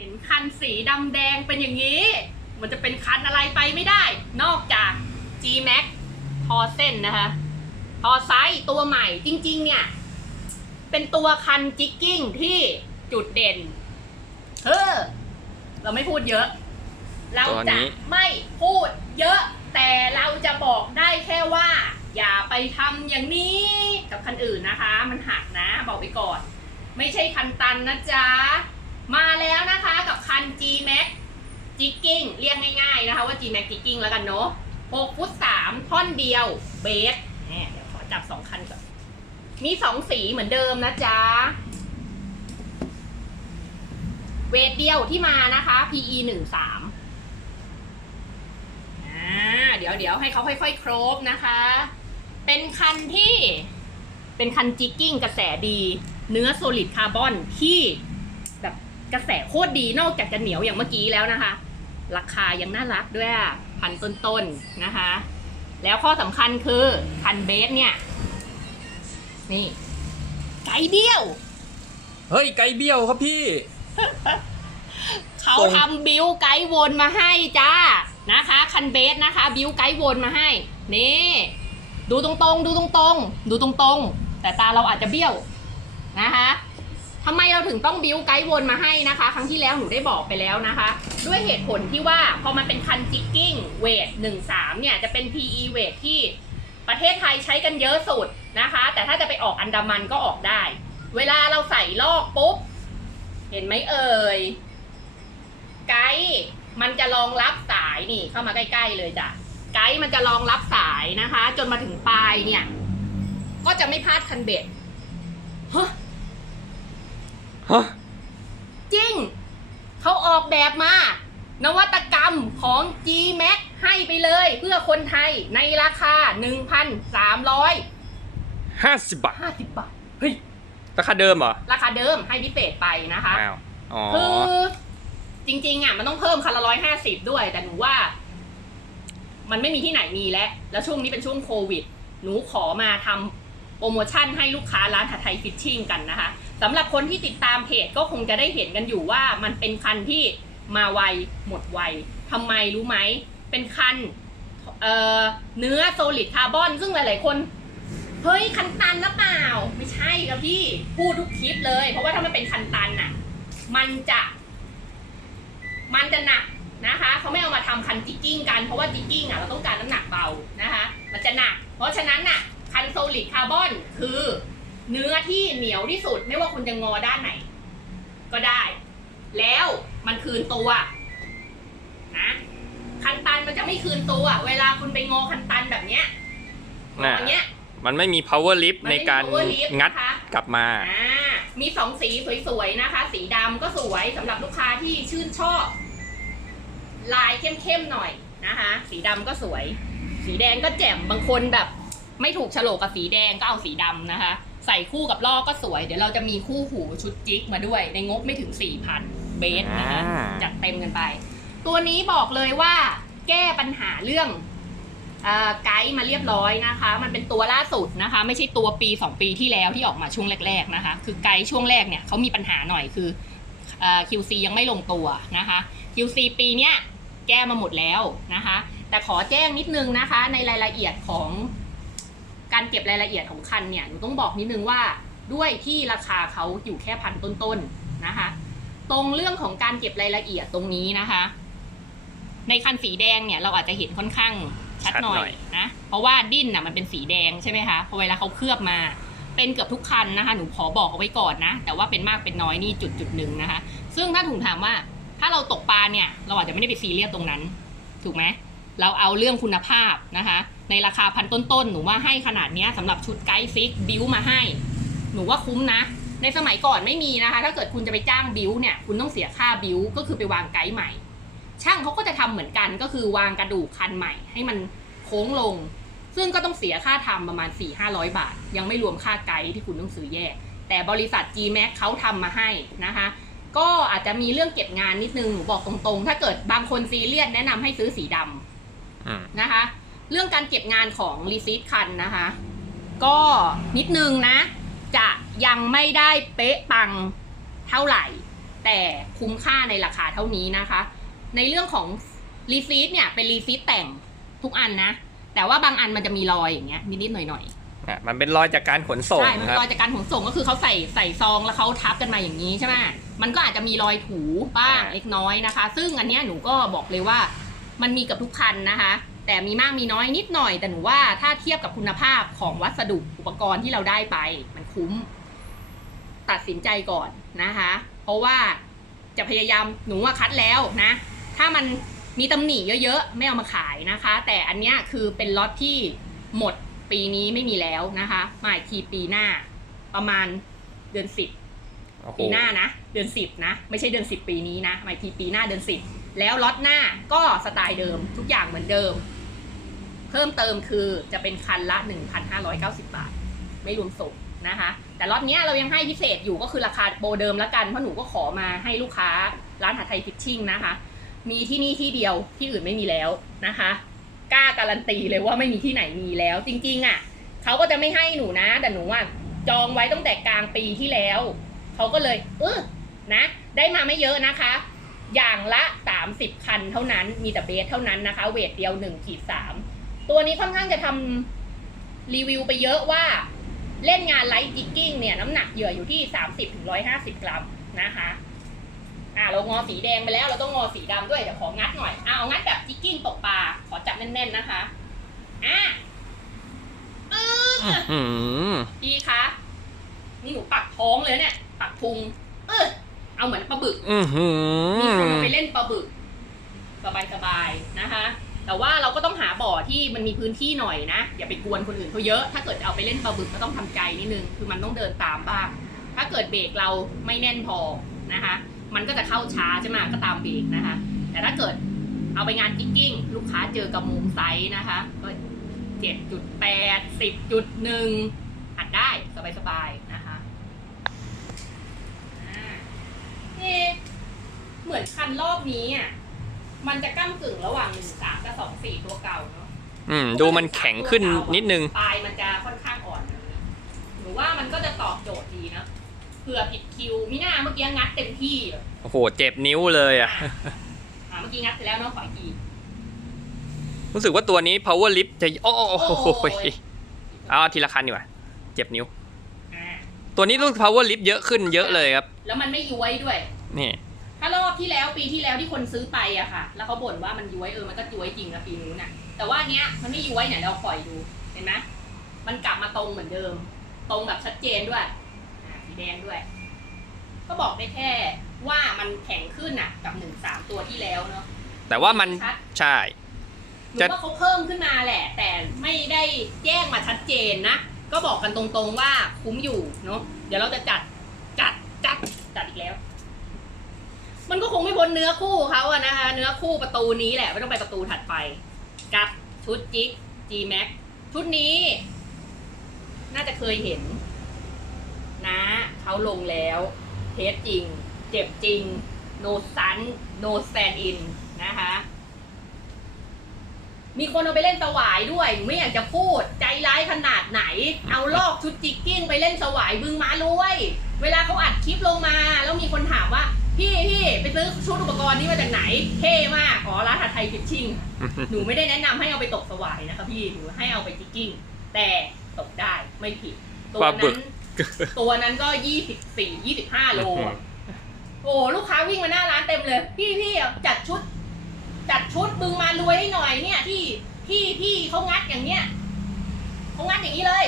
เห็นคันสีดำแดงเป็นอย่างนี้ มันจะเป็นคันอะไรไปไม่ได้ นอกจาก G Max ทอเส้นนะคะ ทอไซส์ตัวใหม่จริง ๆ เนี่ย เป็นตัวคันจิกกิ้งที่จุดเด่นเออเราไม่พูดเยอะ เราจะไม่พูดเยอะ แต่เราจะบอกได้แค่ว่า อย่าไปทำอย่างนี้กับคันอื่นนะคะ มันหักนะ บอกไว้ก่อน ไม่ใช่คันตันนะจ๊ะ มาแล้วนะคะกับคัน G Max จิกกิ้งเรียกง่ายๆนะคะว่า G Max จิกกิ้งแล้วกันเนาะ6ฟุต3ท่อนเดียวเบสเดี๋ยวขอจับสองคันก่อน มีสองสีเหมือนเดิมนะจ๊ะ เวทเดียวที่มานะคะ PE หนึ่งสามอ่าเดี๋ยวเดี๋ยวให้เขาค่อยๆ ครบนะคะ เป็นคันที่เป็นคันจิกกิ้งกระแสดี เนื้อโซลิดคาร์บอนที่ กระแสโคตรดีนอกจากจะเหนียวอย่างเมื่อกี้แล้วนะคะ ราคายังน่ารักด้วยอะพันต้นๆนะคะ แล้วข้อสำคัญคือคันเบสเนี่ย นี่ ไกด์เบี้ยว เฮ้ย ไกด์เบี้ยวครับพี่ เขาส่งทำบิวไกด์วนมาให้จ้านะคะ คันเบสนะคะ บิวไกด์วนมาให้ นี่ ดูตรงๆ ดูตรงๆ ดูตรงๆ แต่ตาเราอาจจะเบี้ยวนะคะ ทำไมเราถึงต้องบิวไกด์วนมาให้นะคะ ครั้งที่แล้วหนูได้บอกไปแล้วนะคะ ด้วยเหตุผลที่ว่าพอมันเป็นคันจิกกิ้งเวท13เนี่ยจะเป็น PE เวทที่ประเทศไทยใช้กันเยอะสุดนะคะ แต่ถ้าจะไปออกอันดามันก็ออกได้ เวลาเราใส่ลอกปุ๊บ เห็นไหมเอ่ยไกด์มันจะรองรับสายนี่เข้ามาใกล้ ๆ เลยจ้ะไกด์มันจะรองรับสายนะคะ จนมาถึงปลายเนี่ย ก็จะไม่พลาดคันเบ็ดฮะ ฮะ จริง เขาออกแบบมา นวัตกรรมของ G Max ให้ไปเลยเพื่อคนไทยในราคา 1,350 ห้าสิบบาท บาท เฮ้ย ราคาเดิมเหรอ ราคาเดิมให้พิเศษไปนะคะ อ้าว อ๋อ คือจริงๆอะมันต้องเพิ่มคันละร้อยห้าสิบด้วย แต่หนูว่า มันไม่มีที่ไหนมีแล้ว แล้วช่วงนี้เป็นช่วงโควิด หนูขอมาทำโปรโมชั่นให้ลูกค้าร้านถัดไทยฟิชชิ่งกันนะคะ สำหรับคนที่ติดตามเพจก็คงจะได้เห็นกันอยู่ว่ามันเป็นคันที่มาไวหมดไวทำไมรู้ไหม เป็นคันเเนื้อโซลิดคาร์บอนซึ่งหลาย ๆ คน เฮ้ย คันตันนะเปล่า ไม่ใช่ครับพี่ พูดทุกคลิปเลย เพราะว่าถ้ามันเป็นคันตันน่ะ มันจะ มันจะหนักนะคะเขาไม่เอามาทำคันจิกกิ้งกันเพราะว่าจิกกิ้งอะเราต้องการน้ำหนักเบานะคะ มันจะหนัก เพราะฉะนั้นน่ะคันโซลิดคาร์บอนคือ เนื้อที่เหนียวที่สุด ไม่ว่าคุณจะงอด้านไหน ก็ได้ แล้วมันคืนตัวนะคันตันมันจะไม่คืนตัว เวลาคุณไปงอคันตันแบบเนี้ยงอน่ะอย่างเงี้ย มันไม่มี power lift มันในไม่มีการ power lift งัดนะคะ กลับมา อ่ามีสองสีสวยๆนะคะ สีดำก็สวยสำหรับลูกค้าที่ชื่นชอบ ลายเข้มๆหน่อยนะคะ สีดำก็สวย สีแดงก็แจ่มบางคนแบบ ไม่ถูกโฉลกกับสีแดงก็เอาสีดำนะคะใส่คู่กับลอกก็สวย เดี๋ยวเราจะมีคู่หูชุดจิกมาด้วย ในงบไม่ถึง 4,000 เบสนะคะอ่า จัดเต็มกันไป ตัวนี้บอกเลยว่าแก้ปัญหาเรื่องเอ่อไกด์มาเรียบร้อยนะคะ มันเป็นตัวล่าสุดนะคะ ไม่ใช่ตัวปี 2 ปีที่แล้วที่ออกมาช่วงแรก ๆนะคะ คือไกด์ช่วงแรกเนี่ยเขามีปัญหาหน่อยคือเอ่อ QC ยังไม่ลงตัวนะคะ QC ปีเนี้ย แก้มาหมดแล้วนะคะ แต่ขอแจ้งนิดนึงนะคะ ในรายละเอียดของ การเก็บรายละเอียดของคันเนี่ยหนูต้องบอกนิดนึงว่าด้วยที่ราคาเขาอยู่แค่พันต้นๆนะคะ ตรงเรื่องของการเก็บรายละเอียดตรงนี้นะคะ ในคันสีแดงเนี่ยเราอาจจะเห็นค่อนข้างชัดหน่ชัดหน่ออยยนะเพราะว่าดิ้นน่ะมันเป็นสีแดงใช่ไหมคะพอเวลาเขาเคลือบมาเป็นเกือบทุกคันนะคะหนูขอบอกเอาไว้ก่อนนะ แต่ว่าเป็นมากเป็นน้อยนี่จุดจุดหนึ่งนะคะ ซึ่งถ้าถุงถามว่า ถ้าเราตกปลาเนี่ย เราอาจจะไม่ได้ไปซีเรียสตรงนั้น ถูกไหม เราเอาเรื่องคุณภาพนะคะ ในราคาพันต้นๆ หนูว่าให้ขนาดนี้สำหรับชุดไกด์ฟิกบิวมาให้ หนูว่าคุ้มนะ ในสมัยก่อนไม่มีนะคะ ถ้าเกิดคุณจะไปจ้างบิวเนี่ย คุณต้องเสียค่าบิวก็คือไปวางไกด์ใหม่ ช่างเขาก็จะทำเหมือนกันก็คือวางกระดูกคันใหม่ ให้มันโค้งลง ซึ่งก็ต้องเสียค่าทำประมาณ 4 5 0 0 บาท ยังไม่รวมค่าไกด์ที่คุณต้องซื้อแยก แต่บริษัท GMAX เขาทำมาให้นะคะก็อาจจะมีเรื่องเก็บงานนิดนึง หนูบอกตรงๆ ถ้าเกิดบางคนซีเรียสแนะนำให้ซื้อสีดำอืม นะคะ เรื่องการเก็บงานของรีซีทคันนะคะ ก็นิดนึงนะ จะยังไม่ได้เป๊ะปังเท่าไหร่ แต่คุ้มค่าในราคาเท่านี้นะคะ ในเรื่องของรีซีทเนี่ยเป็นรีซีทแต่งทุกอันนะ แต่ว่าบางอันมันจะมีรอยอย่างเงี้ยนิดๆหน่อยๆอะมันเป็นรอยจากการขนส่งใช่ มันครับรอยจากการขนส่งก็คือเขาใส่ใส่ซองแล้วเขาทับกันมาอย่างนี้ใช่ไหมมันก็อาจจะมีรอยถูบ้างอ่าเล็กน้อยนะคะ ซึ่งอันเนี้ยหนูก็บอกเลยว่า มันมีกับทุกคันนะคะ แต่มีมากมีน้อยนิดหน่อย แต่หนูว่าถ้าเทียบกับคุณภาพของวัสดุอุปกรณ์ที่เราได้ไป มันคุ้ม ตัดสินใจก่อนนะคะ เพราะว่าจะพยายามหนูว่าคัดแล้วนะ ถ้ามันมีตำหนิเยอะๆ ไม่เอามาขายนะคะ แต่อันเนี้ยคือเป็นล็อตที่หมดปีนี้ไม่มีแล้วนะคะมาอีกทีปีหน้า ประมาณเดือนสิบโอ้โหปีหน้านะ เดือนสิบนะ ไม่ใช่เดือนสิบปีนี้นะมาอีกทีปีหน้าเดือนสิบ แล้วล็อตหน้าก็สไตล์เดิมทุกอย่างเหมือนเดิม เพิ่มเติมคือจะเป็นคันละ 1,590 บาท ไม่รวมส่งนะคะ แต่ล็อตเนี้ยเรายังให้พิเศษอยู่ก็คือราคาโปรเดิมล้วกัน เพราะหนูก็ขอมาให้ลูกค้าร้านหาไทยฟิชชิ่งนะคะ มีที่นี่ที่เดียวที่อื่นไม่มีแล้วนะคะกล้าการันตีเลยว่าไม่มีที่ไหนมีแล้ว จริงๆอะเขาก็จะไม่ให้หนูนะ แต่หนูอะจองไว้ตั้งแต่กลางปีที่แล้วเขาก็เลย เออนะ ได้มาไม่เยอะนะคะ อย่างละ 30 คันเท่านั้น มีแต่เบสเท่านั้นนะคะ เวทเดียว1ขีด3ตัวนี้ค่อนข้างจะทำรีวิวไปเยอะว่าเล่นงานไลท์จิกกิ้งเนี่ยน้ำหนักเหยื่ออยู่ที่ 30-150 กรัมนะคะอ่าเรางอสีแดงไปแล้วเราต้องงอสีดำด้วยเดี๋ยวของัดหน่อยอ่าเอางัดแบบจิกกิ้งตกปลาขอจับแน่นๆนะคะอะปึ๊บอืมพี่คะนี่หนูปักท้องเลยเนี่ย ปักพุงเออ เอาเหมือนปลาบึกอือหืมีคนอเอาไปเล่นปลาบึกสบายๆนะคะ แต่ว่าเราก็ต้องหาบ่อที่มันมีพื้นที่หน่อยนะ อย่าไปกวนคนอื่นเขาเยอะ ถ้าเกิดจะเอาไปเล่นปลาบึกก็ต้องทำใจนิดนึง คือมันต้องเดินตามบ้าง ถ้าเกิดเบรกเราไม่แน่นพอนะคะ มันก็จะเข้าช้าใช่ไหมก็ตามเบรกนะคะ แต่ถ้าเกิดเอาไปงานจิ๊กกิ้งลูกค้าเจอกระมุมไซส์นะคะ ก็เจ็ดจุดแปดสิบจุดหนึ่งอัดได้สบายๆนะคะอ่าเอ๊ะเหมือนคัน รอบนี้อะมันจะก้ากึ่งระหว่างหนึ่งสามกับสองสี่ตัวเก่าเนาะอืม ดูมันแข็งขึ้นนิดนึง ปลายมันจะค่อนข้างอ่อนหรือว่ามันก็จะตอบโจทย์ดีนะเผื่อผิดคิวมิน่าเมื่อกี้งัดเต็มที่อะโอ้โห เจ็บนิ้วเลยอะ อ่าเมื่อกี้งัดไปแล้วเนาะขออีกทีรู้สึกว่าตัวนี้ power lift จะโอ้โหโอ้ยเอาทีละคันดีกว่า เจ็บนิ้ว อ่าตัวนี้รู้สึก power lift เยอะขึ้นเยอะเลยครับ แล้วมันไม่ย้วยด้วย นี่ ถ้ารอบที่แล้วปีที่แล้วที่คนซื้อไปอะค่ะ แล้วเขาบ่นว่ามันย้วยเออมันก็ย้วยจริงนะปีนู้นน่ะแต่ว่าอันเนี้ยมันไม่ย้วยเนี่ยเราปล่อยดูเห็นไหมมันกลับมาตรงเหมือนเดิม ตรงแบบชัดเจนด้วยอ่าสีแดงด้วย ก็บอกได้แค่ว่ามันแข็งขึ้นอะกับหนึ่งสามตัวที่แล้วเนาะแต่ว่ามันชัดใช่หนูจะว่าเขาเพิ่มขึ้นมาแหละ แต่ไม่ได้แจ้งมาชัดเจนนะ ก็บอกกันตรงๆว่าคุ้มอยู่เนาะเดี๋ยวเราจะจัดจัดจัดจัดอีกแล้ว มันก็คงไม่พ้นเนื้อคู่เขาอะนะคะ เนื้อคู่ประตูนี้แหละ ไม่ต้องไปประตูถัดไป กับชุดจิก G Max ชุดนี้ น่าจะเคยเห็น นะเขาลงแล้ว เทสจริง เจ็บจริง no sun no stand in นะคะ มีคนเอาไปเล่นสวายด้วย ไม่อยากจะพูด ใจร้ายขนาดไหน เอาลอกชุดจิกกิ้งไปเล่นสวายบึงม้ารวย เวลาเขาอัดคลิปลงมา แล้วมีคนถามว่า พี่พี่ไปซื้อชุดอุปกรณ์นี้มาจากไหน เท่มากอ๋อร้านหัดไทยฟิชชิ่งหนูไม่ได้แนะนำให้เอาไปตกสวายนะคะพี่หนูให้เอาไปจิกกิ้ง แต่ตกได้ไม่ผิด ตัวปลาบึนั้ก น ตัวนั้นก็ยี่สิบสี่ยี่สิบห้าโลอะโอ้ลูกค้าวิ่งมาหน้าร้านเต็มเลย พี่พี่จัดชุด จัดชุดบึงมารวยให้หน่อยเนี่ย ที่ที่ที่เขางัดอย่างเนี้ยเขางัดอย่างนี้เลย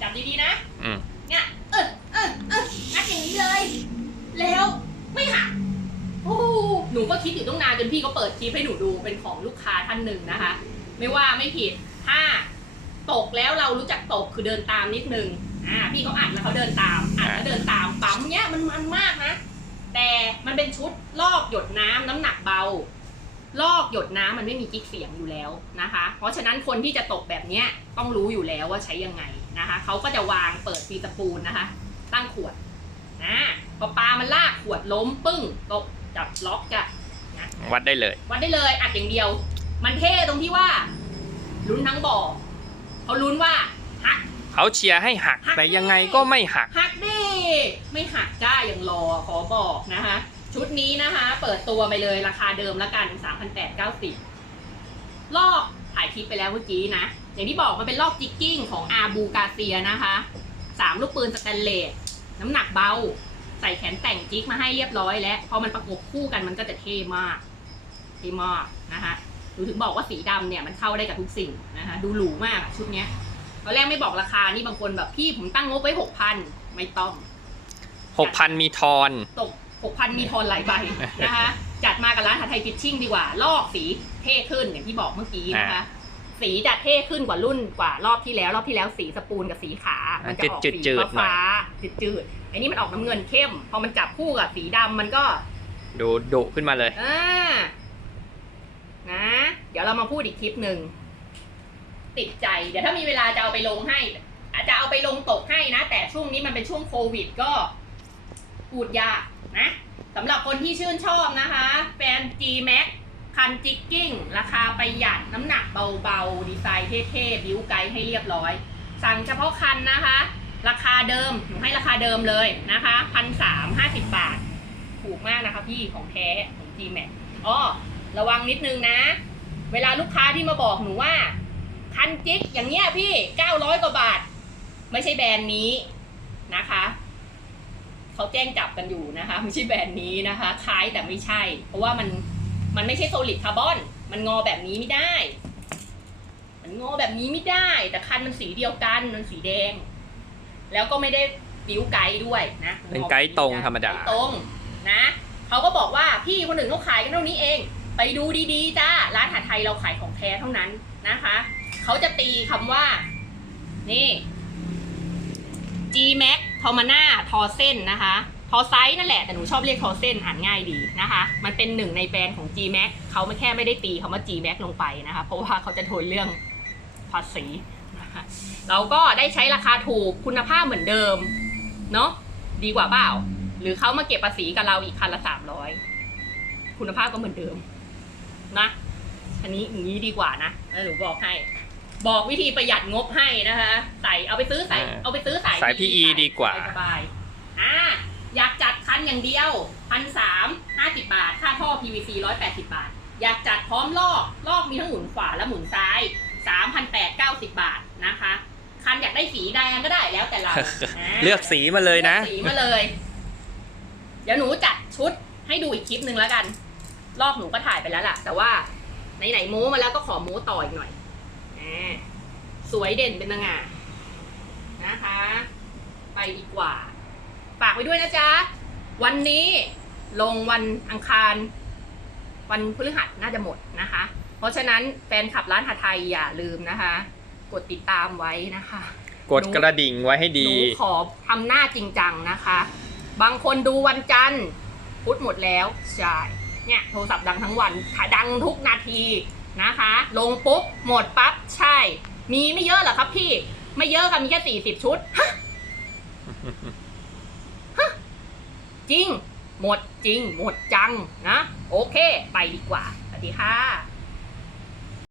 จับดีๆนะ อืมเนี่ยเออเออเอองัดอย่างนี้เลย แล้ว ไม่หักโอ้โหหนูก็คิดอยู่ตั้งนานจนพี่เขาเปิดคลิปให้หนูดูเป็นของลูกค้าท่านหนึ่งนะคะ ไม่ว่าไม่ผิดถ้าตกแล้วเรารู้จักตกคือเดินตามนิดนึงอ่าพี่เขาอัดแล้วเขาเดินตามอัดแล้วเดินตามปั๊มเนี้ยมันมันมากนะแต่มันเป็นชุดลอกหยดน้ำน้ำหนักเบา ลอกหยดน้ำมันไม่มีกิ๊กเสียงอยู่แล้วนะคะ เพราะฉะนั้นคนที่จะตกแบบเนี้ยต้องรู้อยู่แล้วว่าใช้ยังไงนะคะเขาก็จะวางเปิดฟีตะปูนนะคะ ตั้งขวดนะ พอปลามันลากขวดล้มปึ้งตกจับล็อกจะนะวัดได้เลย วัดได้เลยอัดอย่างเดียว มันเท่ตรงที่ว่าลุ้นทั้งบ่อเขาลุ้นว่าหัก เขาเชียร์ให้หักแต่ยังไงก็ไม่หัก หักดิไม่หักจ้ายังรอขอบอกนะคะ ชุดนี้นะคะ เปิดตัวไปเลยราคาเดิมละกัน3,890ลอกถ่ายคลิปไปแล้วเมื่อกี้นะ อย่างที่บอกมันเป็นลอกจิกกิ้งของอาบูกาเซียนะคะสามลูกปืนสแตนเลสน้ำหนักเบา ใส่แขนแต่งจิ๊กมาให้เรียบร้อยแล้ว พอมันประกบคู่กันมันก็จะเท่มาก เท่มากนะคะดูถึงบอกว่าสีดำเนี่ยมันเข้าได้กับทุกสิ่งนะคะดูหรูมากอะชุดเนี้ยตอนแรกไม่บอกราคา นี่บางคนแบบพี่ผมตั้งงบไว้หกพันไม่ต้องหกพันมีทอนตกหกพันมีทอนหลายใบนะคะจัดมากับร้านหาไทยฟิชชิ่งดีกว่า ลอกสีเท่ขึ้นอย่างที่บอกเมื่อกี้นะคะ สีจะเท่ขึ้นกว่ารุ่นกว่ารอบที่แล้ว รอบที่แล้วสีสปูนกับสีขา มันจะออกสีจืดๆหน่อย ฟ้าๆจืดๆอันนี้มันออกน้ำเงินเข้ม พอมันจับคู่กับสีดำมันก็ ดูดุขึ้นมาเลย อ่า นะ เดี๋ยวเรามาพูดอีกคลิปหนึ่ง ติดใจ เดี๋ยวถ้ามีเวลาจะเอาไปลงให้ อาจจะเอาไปลงตกให้นะ แต่ช่วงนี้มันเป็นช่วงโควิดก็พูดยากนะสำหรับคนที่ชื่นชอบนะคะ แฟน G Max คันจิกกิ้ง ราคาประหยัดน้ำหนักเบาๆ ดีไซน์เท่ๆ บิวไกด์ให้เรียบร้อย สั่งเฉพาะคันนะคะ ราคาเดิม หนูให้ราคาเดิมเลยนะคะพันสามห้าสิบบาท ถูกมากนะคะพี่ของแท้ของ G Max อ้อระวังนิดนึงนะ เวลาลูกค้าที่มาบอกหนูว่า คันจิกอย่างเงี้ยพี่900กว่าบาท ไม่ใช่แบรนด์นี้นะคะเขาแจ้งจับกันอยู่นะคะ ไม่ใช่แบรนด์นี้นะคะ คล้ายแต่ไม่ใช่ เพราะว่ามัน มันไม่ใช่โซลิดคาร์บอน มันงอแบบนี้ไม่ได้ มันงอแบบนี้ไม่ได้ แต่คันมันสีเดียวกัน มันสีแดง แล้วก็ไม่ได้บิ้วไกด์ด้วยนะเป็นไกด์ตรงธรรมดาไกด์ตรงนะเขาก็บอกว่าพี่คนอื่นเขาขายกันเท่านี้เอง ไปดูดีๆจ้าร้านอาหารไทยเราขายของแท้เท่านั้นนะคะ เขาจะตีคำว่า นี่ G Max ทอมาน่าทอเส้นนะคะ ทอไซส์นั่นแหละแต่หนูชอบเรียกทอเส้นอ่านง่ายดีนะคะ มันเป็นหนึ่งในแบรนด์ของ G Max เขาไม่แค่ไม่ได้ตีคำว่า G Max ลงไปนะคะ เพราะว่าเขาจะโทนเรื่องภาษีนะคะเราก็ได้ใช้ราคาถูกคุณภาพเหมือนเดิมเนาะดีกว่าเปล่า หรือเขามาเก็บภาษีกับเราอีกคันละสามร้อยคุณภาพก็เหมือนเดิมนะอันนี้อย่างนี้ดีกว่านะแล้วหนูบอกให้ บอกวิธีประหยัดงบให้นะคะใส่เอาไปซื้อสายอ่าเอาไปซื้อสายสาย PE ดีกว่า สบายๆอ่า อยากจัดคันอย่างเดียวพันสามห้าสิบาท ค่าท่อ PVC ร้อยแปดสิบาท อยากจัดพร้อมลอก ลอกมีทั้งหมุนขวาและหมุนซ้ายสามพันแปดเก้าสิบาทนะคะ คันอยากได้สีแดงก็ได้แล้วแต่เราาเลือกสีมาเลยนะลือกสีมาเลย เดี๋ยวหนูจัดชุดให้ดูอีกคลิปหนึ่งแล้วกันรอบหนูก็ถ่ายไปแล้วล่ะ แต่ว่าไหนๆโม้มาแล้วก็ขอโม้ต่ออีกหน่อยอ่าสวยเด่นเป็นนางงามนะคะ ไปดีกว่า ฝากไว้ด้วยนะจ๊ะ วันนี้ลงวันอังคาร วันพฤหัสน่าจะหมดนะคะ เพราะฉะนั้นแฟนขับร้านหาไทยอย่าลืมนะคะ กดติดตามไว้นะคะ กดกระดิ่งไว้ให้หดีนูขอทำหน้าจริงจังนะคะ บางคนดูวันจันทร์พุธหมดแล้วใช่เนี่ยโทรศัพท์ดังทั้งวันดังทุกนาทีนะคะ ลงปุ๊บหมดปั๊บใช่ มีไม่เยอะเหรอครับพี่ ไม่เยอะค่ะมีแค่สี่สิบชุดฮะฮะ จริง หมดจริง หมดจังนะ โอเค ไปดีกว่า สวัสดีค่ะ